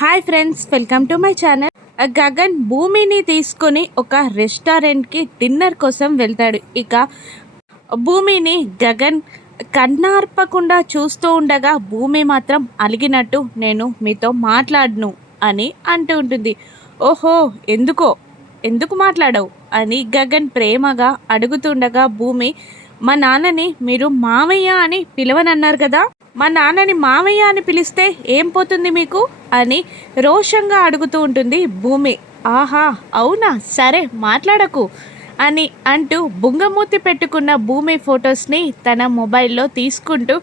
Hi friends, welcome to my channel. Gagan భూమిని తీసుకొని ఒక రెస్టారెంట్కి డిన్నర్ కోసం వెళ్తాడు. ఇక భూమిని గగన్ కన్నార్పకుండా చూస్తూ ఉండగా భూమి మాత్రం అలిగినట్టు నేను మీతో మాట్లాడను అని అంటూ ఉంటుంది. ఓహో, ఎందుకు మాట్లాడవు అని గగన్ ప్రేమగా అడుగుతుండగా భూమి, మా నాన్నని మీరు మావయ్య అని పిలవనన్నారు కదా, మా నాన్నని మావయ్య అని పిలిస్తే ఏం పోతుంది మీకు అని రోషంగా అడుగుతూ ఉంటుంది భూమి. ఆహా, అవునా, సరే మాట్లాడకు అని అంటూ బుంగమూతి పెట్టుకున్న భూమి ఫొటోస్ని తన మొబైల్లో తీసుకుంటూ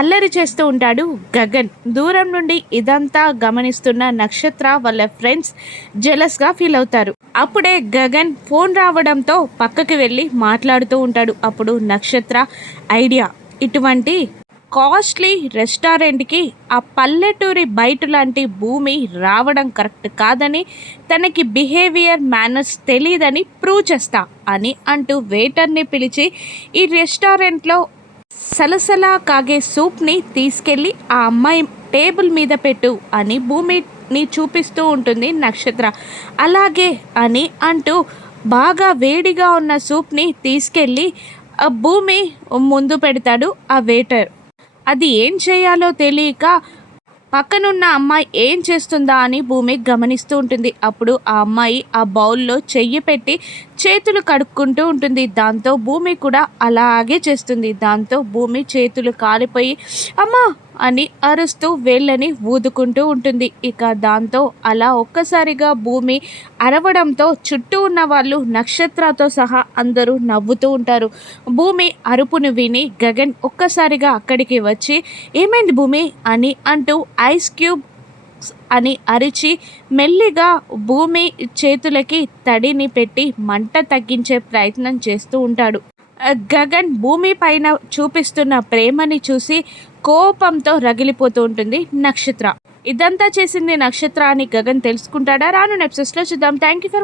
అల్లరి చేస్తూ ఉంటాడు గగన్. దూరం నుండి ఇదంతా గమనిస్తున్న నక్షత్ర వాళ్ళ ఫ్రెండ్స్ జెలస్గా ఫీల్ అవుతారు. అప్పుడే గగన్ ఫోన్ రావడంతో పక్కకి వెళ్ళి మాట్లాడుతూ ఉంటాడు. అప్పుడు నక్షత్ర ఐడియా, ఇటువంటి కాస్ట్లీ రెస్టారెంట్కి ఆ పల్లెటూరి బయట లాంటి భూమి రావడం కరెక్ట్ కాదని, తనకి బిహేవియర్ మేనర్స్ తెలియదని ప్రూవ్ చేస్తా అని అంటూ వెయిటర్ని పిలిచి ఈ రెస్టారెంట్లో సలసలా కాగే సూప్ని తీసుకెళ్ళి ఆ అమ్మాయి టేబుల్ మీద పెట్టు అని భూమిని చూపిస్తూ ఉంటుంది నక్షత్ర. అలాగే అని అంటూ బాగా వేడిగా ఉన్న సూప్ని తీసుకెళ్ళి ఆ భూమి ముందు పెడతాడు ఆ వెయిటర్. అది ఏం చేయాలో తెలియక పక్కనున్న అమ్మాయి ఏం చేస్తుందా అని భూమి గమనిస్తూ ఉంటుంది. అప్పుడు ఆ అమ్మాయి ఆ బౌల్లో చెయ్యి పెట్టి చేతులు కడుక్కుంటూ ఉంటుంది. దాంతో భూమి కూడా అలాగే చేస్తుంది. దాంతో భూమి చేతులు కాలిపోయి అమ్మా అని అరుస్తూ వేళ్ళని ఊదుకుంటూ ఉంటుంది. ఇక దాంతో అలా ఒక్కసారిగా భూమి అరవడంతో చుట్టూ ఉన్న వాళ్ళు నక్షత్రతో సహా అందరూ నవ్వుతూ ఉంటారు. భూమి అరుపును విని గగన్ ఒక్కసారిగా అక్కడికి వచ్చి ఏమైంది భూమి అని అంటూ ఐస్ క్యూబ్ అని అరిచి మెల్లిగా భూమి చేతులకి తడిని పెట్టి మంట తగ్గించే ప్రయత్నం చేస్తూ ఉంటాడు. గగన్ భూమి పైన చూపిస్తున్న ప్రేమని చూసి కోపంతో రగిలిపోతూ ఉంటుంది నక్షత్ర. ఇదంతా చేసింది నక్షత్ర అని గగన్ తెలుసుకుంటాడా? రాను ఎపిసోడ్స్లో చూద్దాం. Thank you for